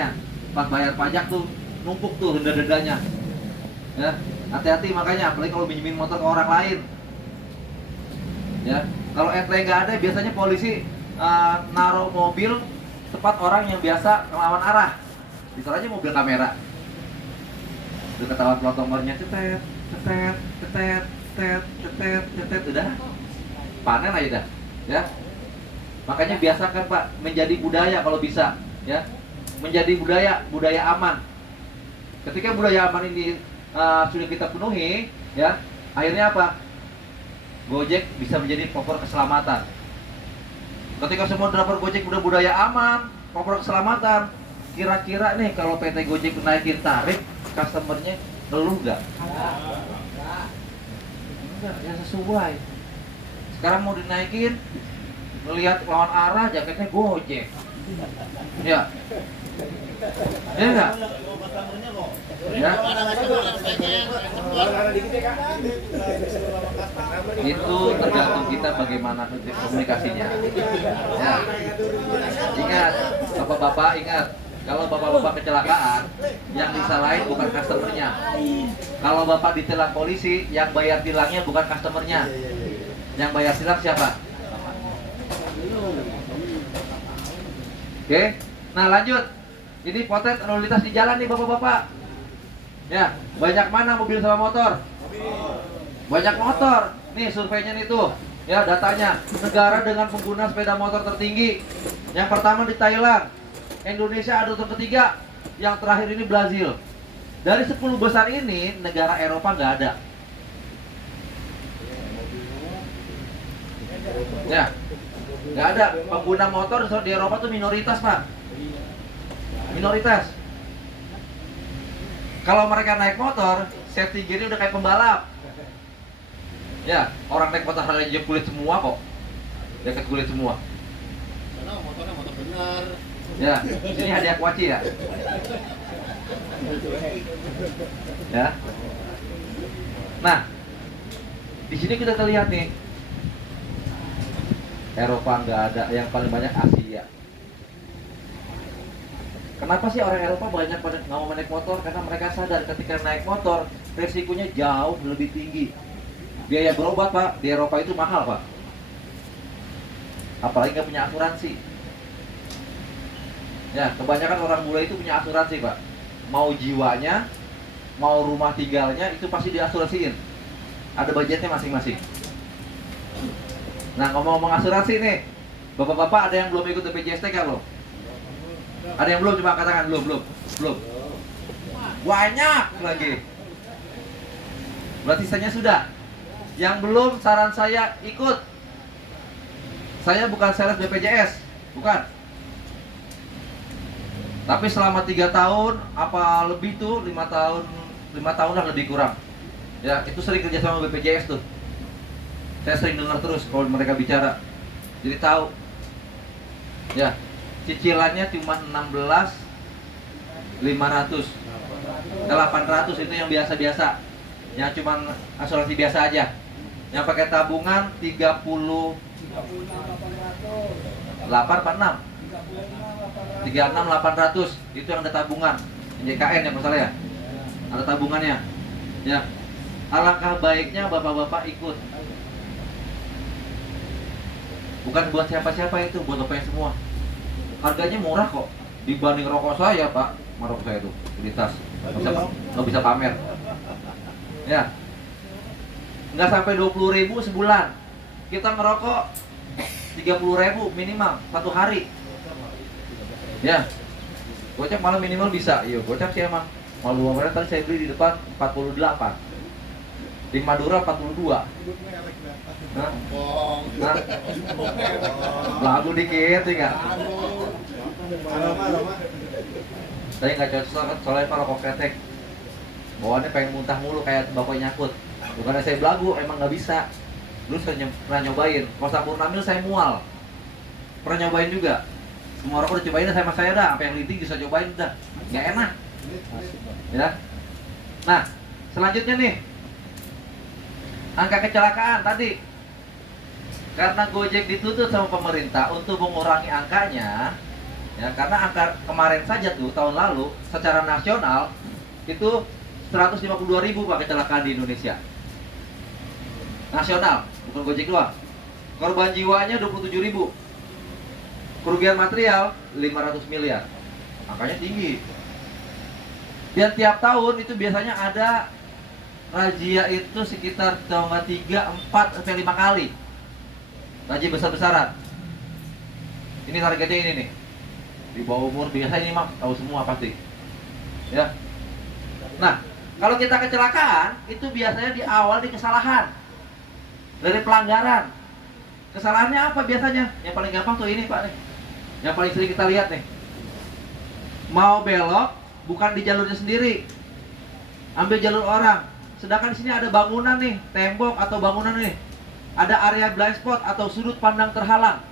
ya, pas bayar pajak tuh numpuk tuh denda-dendanya. Ya, hati-hati makanya, apalagi kalau minjemin motor ke orang lain. Ya, kalau ente nggak ada, biasanya polisi naruh mobil tempat orang yang biasa melawan arah. Ditaruh aja mobil kamera. Udah ketahuan plat nomornya, cetet, cetet, cetet, cetet, cetet, cetet, udah panen aja dah. Ya, makanya biasakan Pak menjadi budaya kalau bisa, ya, menjadi budaya aman. Ketika budaya aman ini sudah kita penuhi, ya, akhirnya apa? Gojek bisa menjadi popor keselamatan. Ketika semua driver Gojek udah budaya aman, popor keselamatan, kira-kira nih kalau PT Gojek naikin tarif, customernya ngeluh nggak? Enggak, ya sesuai. Sekarang mau dinaikin, ngelihat lawan arah, jaketnya Gojek. Ya. Ya enggak? Ya. Itu tergantung kita bagaimana komunikasinya. Ya. Ingat, bapak-bapak ingat, kalau bapak-bapak kecelakaan, yang disalahin bukan customernya. Kalau bapak ditilang polisi, yang bayar tilangnya bukan customernya. Yang bayar tilang siapa? Oke. Nah lanjut. Ini potret lalu lintas di jalan nih bapak-bapak. Ya, banyak mana mobil sama motor? Banyak motor. Nih surveinya nih tuh. Ya, datanya. Negara dengan pengguna sepeda motor tertinggi. Yang pertama di Thailand. Indonesia ada urutan ketiga. Yang terakhir ini Brazil. Dari 10 besar ini, negara Eropa nggak ada. Ya, nggak ada. Pengguna motor di Eropa tuh minoritas Pak. Minoritas. Kalau mereka naik motor, safety gear-nya udah kayak pembalap. Ya, orang naik motor harganya kulit semua kok. Jaket kulit semua. Karena motornya motor benar. Ya, ini hadiah kuaci ya. Ya. Nah, di sini kita lihat nih. Eropa nggak ada, yang paling banyak Asia. Kenapa sih orang Eropa banyak pada nggak mau naik motor? Karena mereka sadar ketika naik motor resikonya jauh lebih tinggi. Biaya berobat Pak di Eropa itu mahal Pak. Apalagi nggak punya asuransi. Ya, kebanyakan orang bule itu punya asuransi Pak. Mau jiwanya, mau rumah tinggalnya itu pasti diasuransiin. Ada budgetnya masing-masing. Nah ngomong-ngomong asuransi nih, bapak-bapak ada yang belum ikut BPJS TK loh? Ada yang belum? Coba katakan belum. Banyak lagi. Berarti sisanya sudah. Yang belum, saran saya ikut. Saya bukan sales BPJS, bukan. Tapi selama 3 tahun, apa lebih tuh 5 tahun lah lebih kurang. Ya, itu sering kerja sama BPJS tuh. Saya sering dengar terus kalau mereka bicara. Jadi tahu. Ya, cicilannya cuma 16.500. 800 itu yang biasa-biasa. Yang cuma asuransi biasa aja. Yang pakai tabungan 38 apa 6? 36.800 itu yang ada tabungan. JKN ya masalah ya. Ada tabungannya. Ya. Alangkah baiknya bapak-bapak ikut. Bukan buat siapa-siapa itu, buat bapak semua. Harganya murah kok dibanding rokok saya Pak. Rokok saya itu di tas. Nggak bisa pamer. Ya. Nggak sampai 20.000 sebulan. Kita ngerokok 30.000 minimal satu hari. Ya. Gocap malah minimal bisa. Iya, gocap sih emang. Malu kemarin tadi saya beli di depan 48. Di Madura 42. Nah, lagu dikit sih nggak? Saya nggak cocok soalnya Pak rokok ketek. Bawaannya pengen muntah mulu kayak tembakau nyakut. Bukannya saya belagu, emang nggak bisa. Dulu saya pernah nyobain. Kalau Sampurnamil saya mual. Pernah nyobain juga. Semua rokok udah cobain sama saya dah. Apa yang linting bisa cobain dah. Nggak enak. Ya. Nah, selanjutnya nih. Angka kecelakaan tadi. Karena Gojek dituntut sama pemerintah untuk mengurangi angkanya, Ya, karena angka kemarin saja tuh tahun lalu secara nasional itu 152.000 Pak kecelakaan di Indonesia. Nasional, bukan Gojek doang. Korban jiwanya 27.000. Kerugian material 500 miliar. Angkanya tinggi. Dan tiap tahun itu biasanya ada razia itu sekitar 3, 4 sampai 5 kali. Razia besar-besaran. Ini targetnya ini nih. Di bawah umur biasa ini mah tahu semua pasti. Ya. Nah, kalau kita kecelakaan itu biasanya di awal di kesalahan. Dari pelanggaran. Kesalahannya apa biasanya? Yang paling gampang tuh ini Pak nih. Yang paling sering kita lihat nih. Mau belok bukan di jalurnya sendiri. Ambil jalur orang. Sedangkan di sini ada bangunan nih, tembok atau bangunan nih. Ada area blind spot atau sudut pandang terhalang.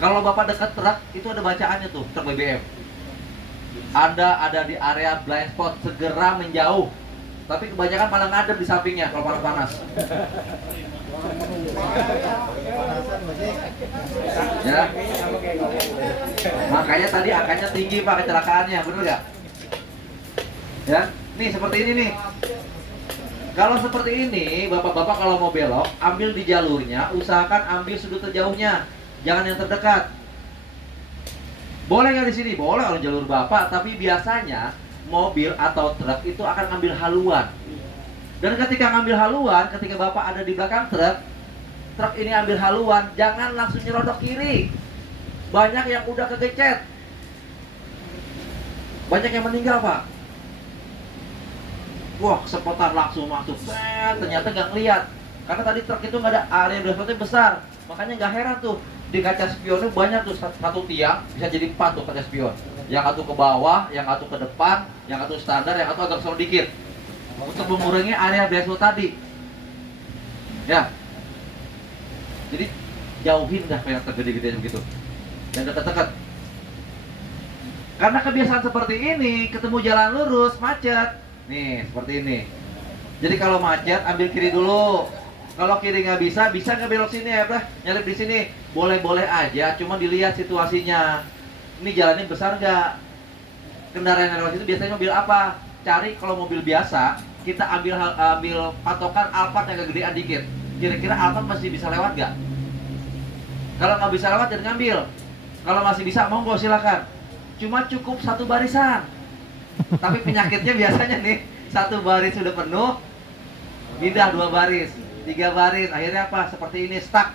Kalau Bapak dekat truk, itu ada bacaannya tuh, truk BBM. Anda ada di area blind spot, segera menjauh. Tapi kebanyakan malah ngadep di sampingnya kalau panas-panas. Ya. Makanya tadi angkanya tinggi Pak kecelakaannya, bener nggak? Ya, nih seperti ini nih. Kalau seperti ini, bapak-bapak kalau mau belok, ambil di jalurnya, usahakan ambil sudut terjauhnya, jangan yang terdekat. Boleh nggak di sini? Boleh oleh jalur bapak, tapi biasanya mobil atau truk itu akan ngambil haluan. Dan ketika ngambil haluan, ketika bapak ada di belakang truk, truk ini ambil haluan, jangan langsung nyerodok kiri. Banyak yang udah kegecet. Banyak yang meninggal Pak. Wah, kesempatan langsung masuk. Ternyata nggak ngeliat. Karena tadi truk itu nggak ada area blind besar. Makanya nggak heran tuh. Di kaca spionnya banyak tuh, satu tiang bisa jadi 4 tuh kaca spion. Yang satu ke bawah, yang satu ke depan, yang satu standar, yang satu agak sedikit. Untuk mengurangi area blind tadi. Ya. Jadi jauhin dah kayak tergede-gede begitu. Dan dekat-dekat. Karena kebiasaan seperti ini, ketemu jalan lurus, macet. Nih, seperti ini. Jadi kalau macet, ambil kiri dulu. Kalau kiri nggak bisa nggak belok sini ya, Bro? Nyalip di sini. Boleh-boleh aja, cuma dilihat situasinya. Ini jalannya besar nggak? Kendaraan yang lewat itu biasanya mobil apa? Cari kalau mobil biasa, kita ambil patokan Alphard yang agak gedean dikit. Kira-kira Alphard masih bisa lewat nggak? Kalau nggak bisa lewat, jangan ngambil. Kalau masih bisa, monggo silakan. Cuma cukup satu barisan. Tapi penyakitnya biasanya nih, satu baris sudah penuh, pindah 2 baris, 3 baris, akhirnya apa? Seperti ini, stuck,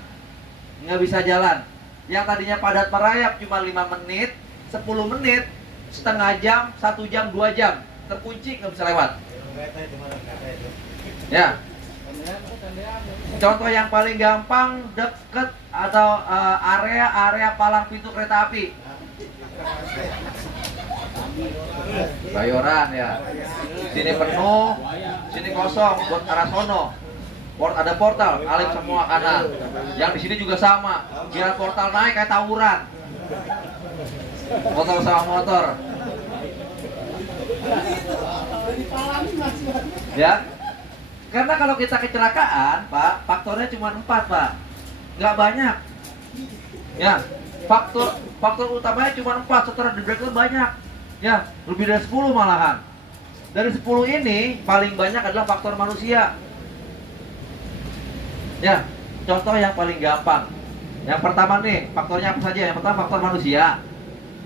nggak bisa jalan. Yang tadinya padat merayap cuma 5 menit, 10 menit, setengah jam, 1 jam, 2 jam, terkunci nggak bisa lewat. Ya. Contoh yang paling gampang deket atau area palang pintu kereta api. Bayoran ya. Sini penuh, sini kosong buat arah sono. Ada portal, alip semua kanan. Yang di sini juga sama. Biar portal naik kayak tawuran. Motor sama motor. Ya. Karena kalau kita kecelakaan, Pak, faktornya cuma 4, Pak. Nggak banyak. Ya. Faktor utamanya cuma 4, setelah di breakdown banyak. Ya, lebih dari 10 malahan. Dari 10 ini paling banyak adalah faktor manusia. Ya, contoh yang paling gampang. Yang pertama nih, faktornya apa saja? Yang pertama faktor manusia.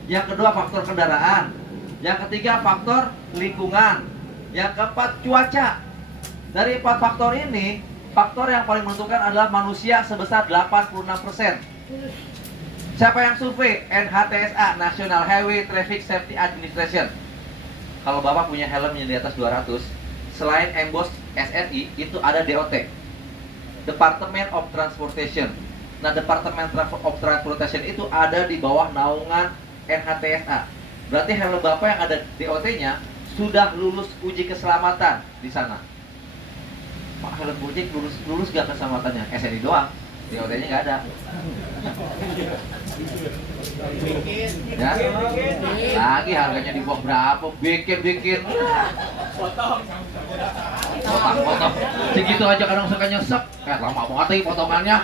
Yang kedua faktor kendaraan. Yang ketiga faktor lingkungan. Yang keempat cuaca. Dari 4 faktor ini, faktor yang paling menentukan adalah manusia sebesar 86%. Siapa yang survei? NHTSA, National Highway Traffic Safety Administration. Kalau Bapak punya helm yang di atas 200, selain emboss SNI, itu ada DOT, Department of Transportation. Nah, Department of Transportation itu ada di bawah naungan NHTSA. Berarti helm Bapak yang ada DOT-nya sudah lulus uji keselamatan di sana. Pak, helm Gojek lulus gak keselamatannya? SNI doang, DOT-nya nggak ada. Ya, lagi harganya di bawah berapa? Bikin potong. Segitu aja kadang suka nyesek. Lama banget nih potongannya.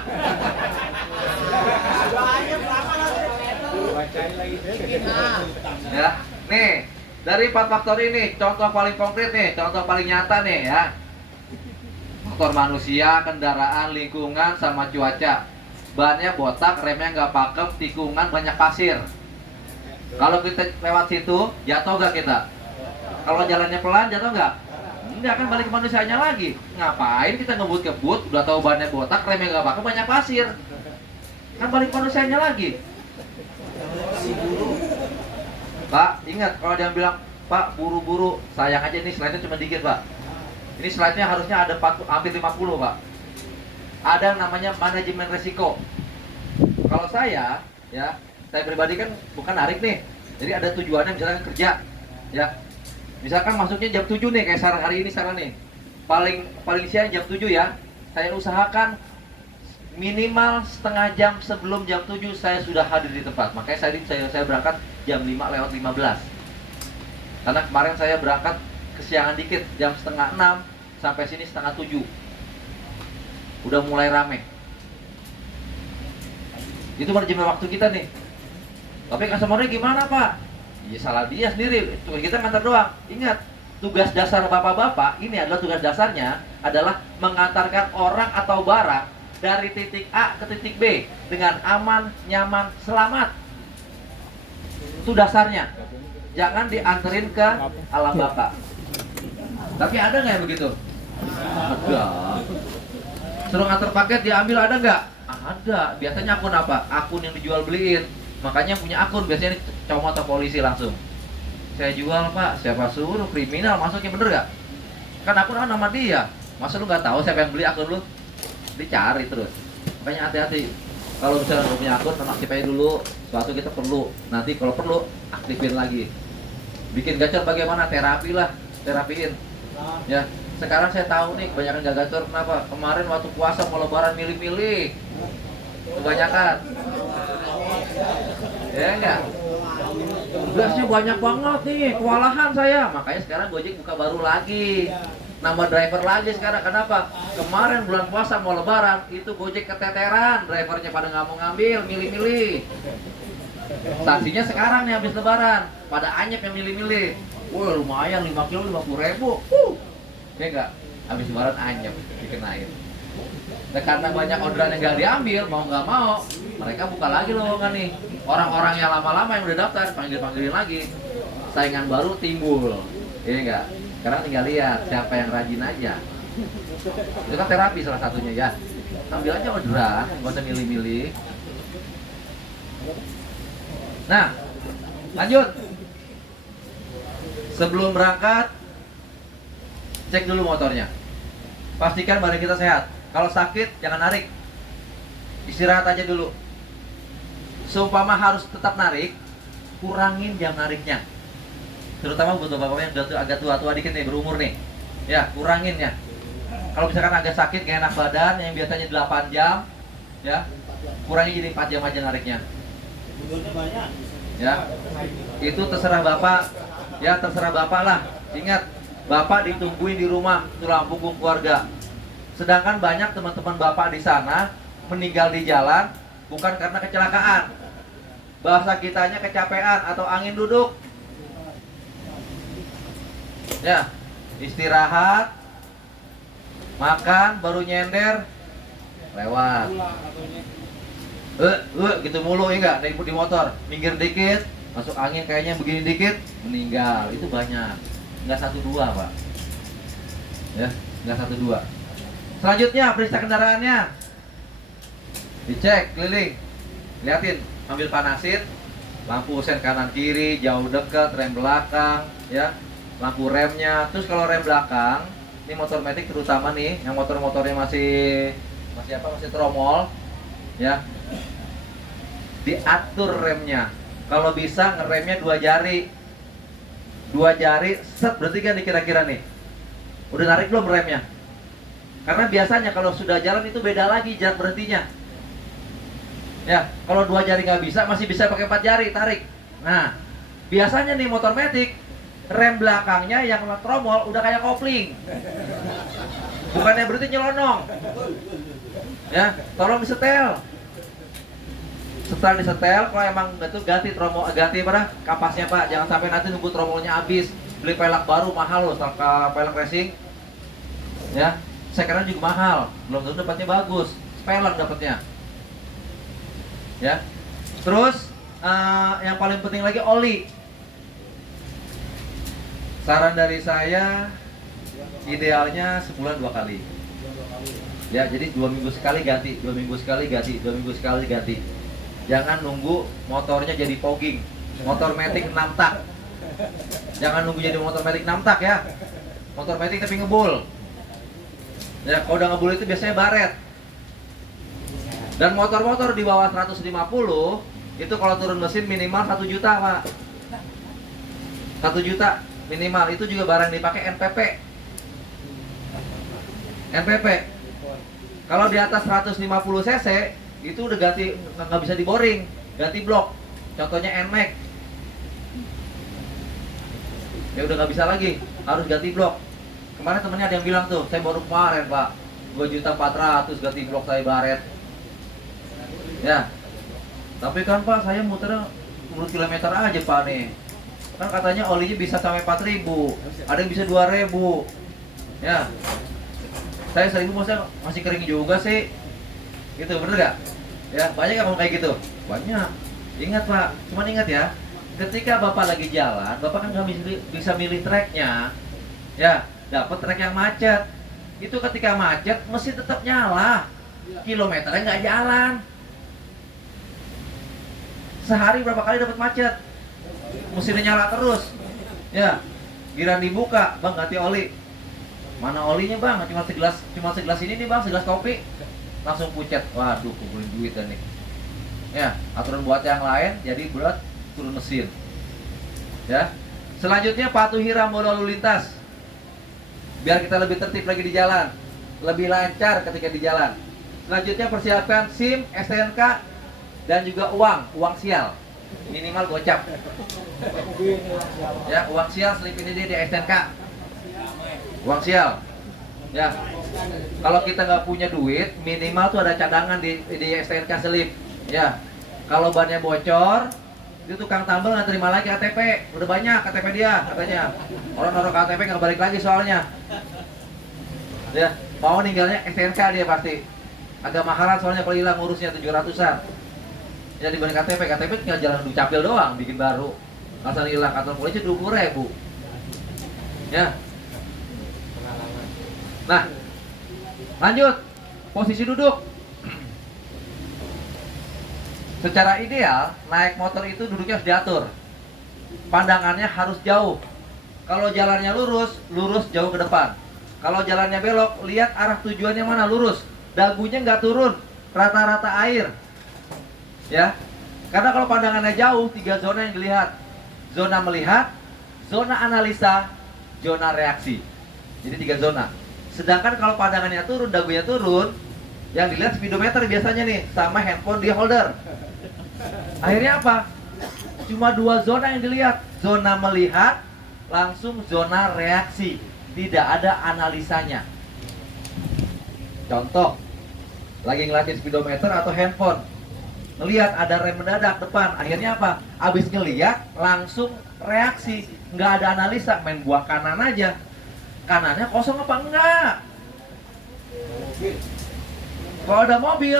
Ya, nih dari 4 faktor ini, contoh paling konkret nih, contoh paling nyata nih ya. Faktor manusia, kendaraan, lingkungan, sama cuaca. Bannya botak, remnya nggak pakem, tikungan, banyak pasir. Kalau kita lewat situ, jatuh nggak kita? Kalau jalannya pelan, jatuh nggak? Enggak, kan balik ke manusianya lagi. Ngapain kita ngebut-ngebut, udah tahu bannya botak, remnya nggak pakem, banyak pasir. Kan balik ke manusianya lagi. Pak, ingat kalau dia bilang, Pak, buru-buru, sayang aja nih slide-nya cuma dikit, Pak. Ini slide-nya harusnya ada hampir 50, Pak. Ada yang namanya manajemen resiko. Kalau saya, ya, saya pribadi kan bukan narik nih. Jadi ada tujuannya, misalkan kerja, ya. Misalkan masuknya jam 7 nih, kayak saran hari ini saran nih. Paling siang jam 7 ya. Saya usahakan minimal setengah jam sebelum jam 7 saya sudah hadir di tempat. Makanya saya berangkat jam 5:15. Karena kemarin saya berangkat kesiangan dikit, jam setengah 6 sampai sini setengah 7. Udah mulai rame. Itu manajemen waktu kita nih. Tapi customer-nya gimana, Pak? Ya salah dia sendiri. Kita ngantar doang. Ingat, tugas dasar bapak-bapak ini adalah tugas dasarnya adalah mengantarkan orang atau barang dari titik A ke titik B dengan aman, nyaman, selamat. Itu dasarnya. Jangan dianterin ke alam baka. Tapi ada nggak yang begitu? Ada. Suruh nganter paket diambil ada nggak? Ada. Biasanya akun apa? Akun yang dijual beliin. Makanya punya akun biasanya comot atau polisi langsung. Saya jual, Pak. Siapa suruh? Kriminal masuknya, bener nggak? Kan akun nama dia. Masa lu nggak tahu siapa yang beli akun lu? Dicari terus. Makanya hati-hati. Kalau misalnya lu punya akun, nonaktif aja dulu. Suatu kita perlu. Nanti kalau perlu aktifin lagi. Bikin gacor bagaimana? Terapi lah. Terapiin. Ya. Sekarang saya tahu nih kebanyakan gak gacor. Kenapa? Kemarin waktu puasa mau lebaran milih-milih. Kebanyakan. Ya enggak? Gasnya banyak banget nih. Kewalahan saya. Makanya sekarang Gojek buka baru lagi. Nambah driver lagi sekarang. Kenapa? Kemarin bulan puasa mau lebaran, itu Gojek keteteran, drivernya pada nggak mau ngambil, milih-milih. Sanksinya sekarang nih habis lebaran, pada anyep yang milih-milih. Wah lumayan, 5 kilo 50.000. Ya enggak? Habis lebaran anyep dikenain. Nah, karena banyak orderan yang nggak diambil, mau nggak mau, mereka buka lagi lowongan nih. Orang-orang yang lama-lama yang udah daftar, panggil-panggilin lagi. Saingan baru timbul. Iya enggak? Sekarang tinggal lihat siapa yang rajin aja. Itu kan terapi salah satunya ya. Ambil aja orderan, nggak usah milih-milih. Nah, lanjut. Sebelum berangkat, cek dulu motornya. Pastikan badan kita sehat. Kalau sakit, jangan narik. Istirahat aja dulu. Seumpama harus tetap narik, kurangin jam nariknya. Terutama buat bapak-bapak yang udah agak tua-tua dikit nih, berumur nih. Ya, kurangin ya. Kalau misalkan agak sakit, gak enak badan, yang biasanya 8 jam, ya, kurangin jadi 4 jam aja nariknya. Ya, itu terserah bapak. Ya, terserah bapak lah. Ingat, bapak ditungguin di rumah, tulang punggung keluarga. Sedangkan banyak teman-teman bapak di sana meninggal di jalan bukan karena kecelakaan. Bahasa kitanya kecapean atau angin duduk. Ya, istirahat, makan, baru nyender, lewat. Gitu mulu ya enggak? Di motor, minggir dikit, masuk angin kayaknya begini dikit, meninggal. Itu banyak. Enggak 1-2, Pak. Ya, enggak 1-2. Selanjutnya, periksa kendaraannya. Dicek keliling. Liatin, ambil panasin, lampu sen kanan kiri, jauh dekat, rem belakang, ya. Lampu remnya. Terus kalau rem belakang, ini motor matic terutama nih, yang motor-motornya masih tromol, ya. Diatur remnya. Kalau bisa ngeremnya 2 jari. 2 jari, set, berarti kan kira-kira nih. Udah narik belum remnya? Karena biasanya kalau sudah jalan itu beda lagi jarak berhentinya. Ya, kalau 2 jari nggak bisa, masih bisa pakai 4 jari, tarik. Nah, biasanya nih motor matic, rem belakangnya yang tromol udah kayak kopling. Bukannya berhenti nyelonong. Ya, tolong disetel. Setelah disetel, kalau emang itu ganti tromol, ganti apa? Kapasnya Pak. Jangan sampai nanti nunggu tromolnya habis. Beli pelek baru mahal loh, pelek racing. Ya, sekarang juga mahal. Belum tentu dapatnya bagus. Pelek dapatnya. Ya. Terus yang paling penting lagi oli. Saran dari saya, idealnya sebulan 2 kali. Ya, jadi 2 minggu sekali ganti, 2 minggu sekali ganti, 2 minggu sekali ganti. Jangan nunggu motornya jadi fogging. Motor matic 6 tak. Jangan nunggu jadi motor matic 6 tak ya. Motor matic tapi ngebul. Ya, kalau udah ngebul itu biasanya baret. Dan motor-motor di bawah 150 itu kalau turun mesin minimal 1 juta Pak. 1 juta minimal. Itu juga barang dipakai NPP. NPP. Kalau di atas 150 cc itu udah ganti, nggak bisa diboring, ganti blok. Contohnya NMAX. Ya udah nggak bisa lagi, harus ganti blok. Kemarin temennya ada yang bilang tuh, saya baru kemarin Pak, 2.400.000 ganti blok saya baret. Ya, tapi kan Pak saya muternya 10 km aja Pak nih. Kan katanya olinya bisa sampai 4.000, ada yang bisa 2.000. Ya, saya 1.000 masih kering juga sih. Gitu, bener gak? Ya, banyak yang mau kayak gitu? Banyak. Ingat Pak, cuman ingat ya, ketika Bapak lagi jalan, Bapak kan nggak bisa milih treknya. Ya, dapat trek yang macet. Itu ketika macet, mesin tetap nyala. Kilometernya nggak jalan. Sehari berapa kali dapat macet? Mesinnya nyala terus. Ya, giran dibuka, Bang ganti oli. Mana olinya Bang? Cuma segelas ini nih Bang, segelas kopi. Langsung pucet. Waduh, kumpulin duit kan nih. Ya, aturan buat yang lain jadi berat turun mesin. Ya. Selanjutnya patuhi rambu lalu lintas. Biar kita lebih tertib lagi di jalan, lebih lancar ketika di jalan. Selanjutnya persiapkan SIM, STNK dan juga uang sial. Minimal gocap. Ya, uang sial selipin ini di STNK. Uang sial. Ya, kalau kita nggak punya duit, minimal tuh ada cadangan di STNK selip. Ya, kalau bannya bocor, itu tukang tambal nggak terima lagi KTP. Udah banyak KTP dia katanya. Orang naruh KTP nggak balik lagi soalnya. Ya, mau ninggalnya STNK dia pasti. Agak mahalan soalnya kalau hilang ngurusnya 700-an. Ya dibanding KTP tinggal jalan dukcapil doang, bikin baru. Asal hilang kantor polisi 20.000. Ya. Nah, lanjut, posisi duduk. Secara ideal, naik motor itu duduknya harus diatur. Pandangannya harus jauh. Kalau jalannya lurus, lurus jauh ke depan. Kalau jalannya belok, lihat arah tujuannya mana, lurus. Dagunya nggak turun, rata-rata air. Ya, karena kalau pandangannya jauh, 3 zona yang dilihat. Zona melihat, zona analisa, zona reaksi. Jadi 3 zona. Sedangkan kalau pandangannya turun, dagunya turun, yang dilihat speedometer biasanya nih, sama handphone di holder. Akhirnya apa? Cuma 2 zona yang dilihat. Zona melihat, langsung zona reaksi. Tidak ada analisanya. Contoh, lagi ngeliatin speedometer atau handphone, ngelihat ada rem mendadak depan. Akhirnya apa? Abis ngeliat, langsung reaksi. Nggak ada analisa, main buah kanan aja. Kanannya kosong apa enggak? Kalau ada mobil,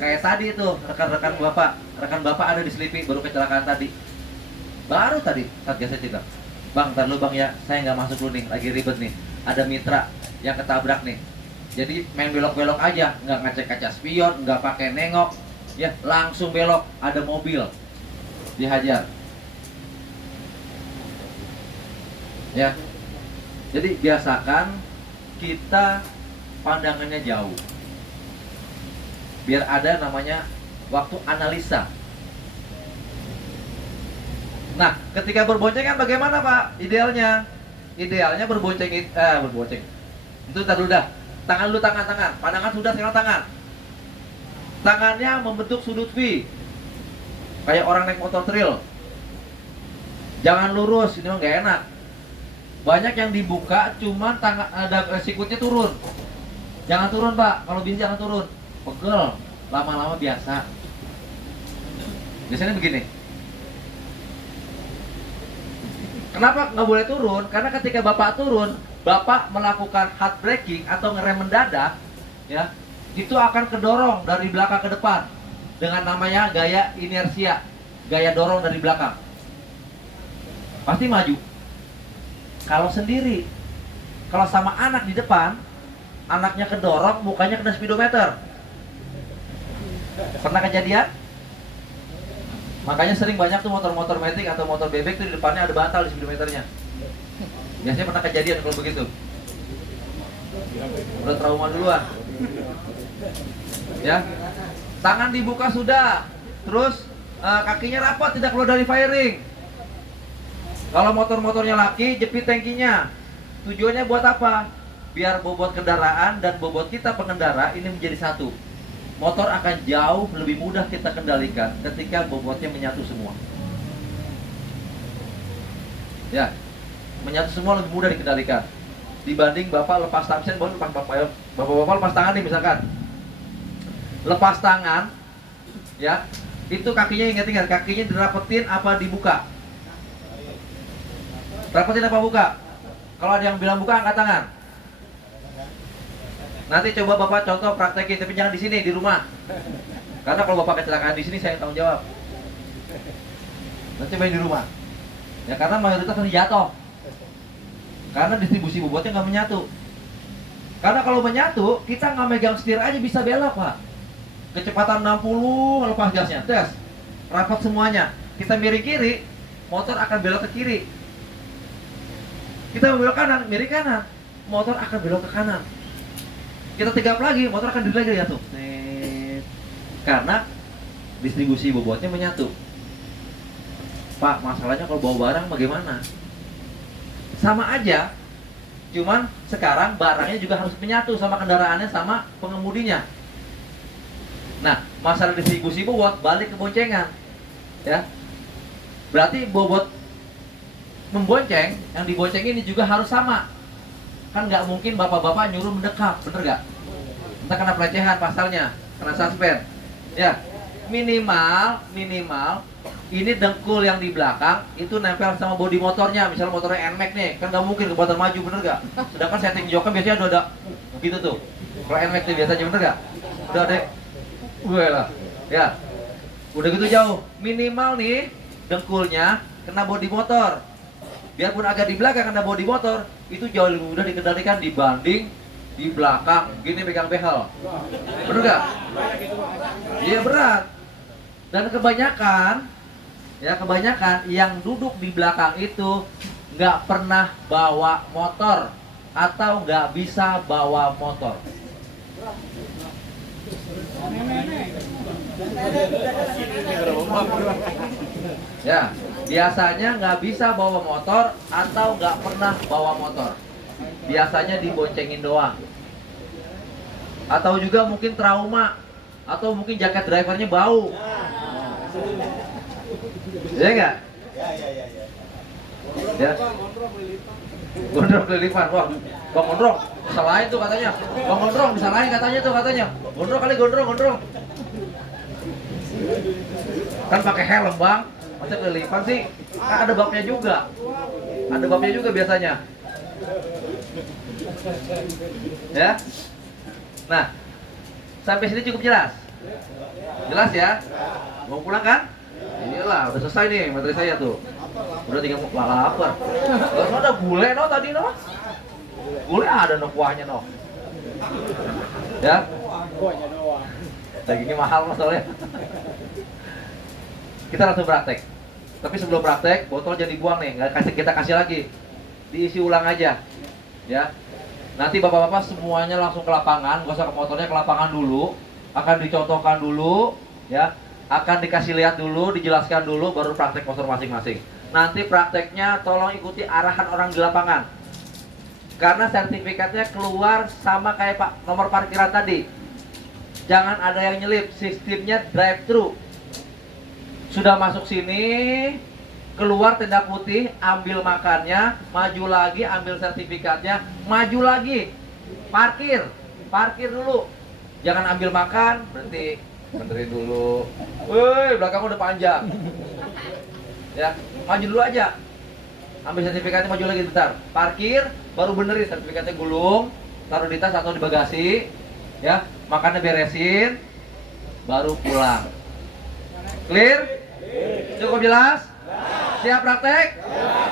kayak tadi itu rekan bapak ada di Selipi, baru kecelakaan tadi. Baru tadi saat saya cerita, Bang, ntar lu Bang ya, saya nggak masuk dulu nih, lagi ribet nih. Ada mitra yang ketabrak nih. Jadi main belok-belok aja, nggak ngecek kaca spion, nggak pakai nengok, ya langsung belok, ada mobil dihajar. Ya. Jadi biasakan kita pandangannya jauh. Biar ada namanya waktu analisa. Nah, ketika berboncengan bagaimana Pak? Idealnya berbonceng. Itu ntar dulu dah. Tangan dulu, tangan. Pandangan sudah, sekarang tangan. Tangannya membentuk sudut V. Kayak orang naik motor trail. Jangan lurus, ini mah nggak enak. Banyak yang dibuka, cuman ada sikutnya turun. Jangan turun Pak, kalau bisa jangan turun. Pegel, lama-lama biasa. Biasanya begini. Kenapa nggak boleh turun? Karena ketika Bapak turun, Bapak melakukan hard braking atau ngerem mendadak, ya, itu akan kedorong dari belakang ke depan dengan namanya gaya inersia, gaya dorong dari belakang. Pasti maju. Kalau sendiri, kalau sama anak di depan, anaknya kedorong, mukanya kena speedometer. Pernah kejadian? Makanya sering banyak tuh motor-motor metik atau motor bebek tuh di depannya ada bantal di speedometernya. Biasanya pernah kejadian kalau begitu. Udah trauma duluan. Ya. Tangan dibuka sudah. Terus kakinya rapat, tidak keluar dari fairing. Kalau motor-motornya laki, jepit tangkinya. Tujuannya buat apa? Biar bobot kendaraan dan bobot kita pengendara ini menjadi satu. Motor akan jauh lebih mudah kita kendalikan ketika bobotnya menyatu semua. Ya, menyatu semua lebih mudah dikendalikan dibanding Bapak lepas tangan. Bapak lepas tangan nih misalkan. Lepas tangan, ya, itu kakinya ingat-ingat, kakinya dirapetin apa dibuka? Rapetin apa buka? Kalau ada yang bilang buka, angkat tangan. Nanti coba Bapak contoh praktekin, tapi jangan di sini, di rumah. Karena kalau Bapak kecelakaan di sini, saya tanggung jawab. Nanti main di rumah. Ya karena mayoritas nanti jatuh. Karena distribusi bobotnya nggak menyatu. Karena kalau menyatu, kita nggak megang setir aja bisa belok, Pak. Kecepatan 60, lepas gasnya, tes. Rapat semuanya. Kita miring kiri, motor akan belok ke kiri. Kita belok kanan, miring kanan, motor akan belok ke kanan. Kita tegap lagi, motor akan diri lagi jatuh. Karena distribusi bobotnya menyatu. Pak, masalahnya kalau bawa barang bagaimana? Sama aja, cuman sekarang barangnya juga harus menyatu sama kendaraannya sama pengemudinya. Nah, masalah distribusi bobot balik ke boncengan, ya. Berarti bobot membonceng, yang dibonceng ini juga harus sama. Kan nggak mungkin bapak-bapak nyuruh mendekat, bener nggak? Entah kena pelecehan pasalnya, kena suspend. Ya, minimal ini dengkul yang di belakang itu nempel sama bodi motornya. Misalnya motornya NMAX nih, kan nggak mungkin kekuatan maju, bener nggak? Sedangkan setting joknya biasanya udah ada gitu tuh. Kalau NMAX nih biasanya bener nggak? Udah deh, gue lah, ya. Udah gitu jauh, minimal nih dengkulnya kena bodi motor. Biarpun agak di belakang kena bodi motor, itu jauh lebih mudah dikendalikan dibanding di belakang gini pegang behel. Bener gak? Iya berat. Dan kebanyakan yang duduk di belakang itu nggak pernah bawa motor atau nggak bisa bawa motor. Ya, biasanya nggak bisa bawa motor atau nggak pernah bawa motor. Biasanya diboncengin doang. Atau juga mungkin trauma, atau mungkin jaket drivernya bau. Ya nggak? Ya. Gondrong kelilipan, wah, Bang Gondrong, disalahin tuh katanya. Bang Gondrong disalahin katanya tuh katanya. Gondrong kali gondrong. Kan pakai helm bang, masa kelilipan sih? Kan ada baknya juga. Ada baknya juga biasanya. Ya. Nah, sampai sini cukup jelas. Jelas ya? Mau pulang kan? Iyalah, udah selesai nih materi saya tuh. Udah tinggal lapar. Gak ada gulai no tadi no. Gulai ada no kuahnya no. Ya. Dagingnya mahal masalahnya. Kita langsung praktek. Tapi sebelum praktek, botol jangan dibuang nih, kita kasih lagi. Diisi ulang aja. Ya. Nanti bapak-bapak semuanya langsung ke lapangan, gak usah ke motornya, ke lapangan dulu. Akan dicontohkan dulu, ya. Akan dikasih lihat dulu, dijelaskan dulu, baru praktek motor masing-masing. Nanti prakteknya tolong ikuti arahan orang di lapangan. Karena sertifikatnya keluar sama kayak nomor parkiran tadi. Jangan ada yang nyelip, sistemnya drive thru. Sudah masuk sini, keluar tenda putih, ambil makannya, maju lagi, ambil sertifikatnya, maju lagi, parkir dulu. Jangan ambil makan, berhenti, benerin dulu. Woi, belakang udah panjang. Ya, maju dulu aja. Ambil sertifikatnya, maju lagi bentar. Parkir, baru benerin sertifikatnya, gulung, taruh di tas atau di bagasi. Ya, makannya beresin, baru pulang. Clear? Cukup jelas? Siap praktek?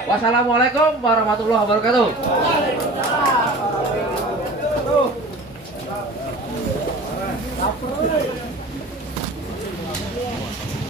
Wassalamualaikum warahmatullahi wabarakatuh.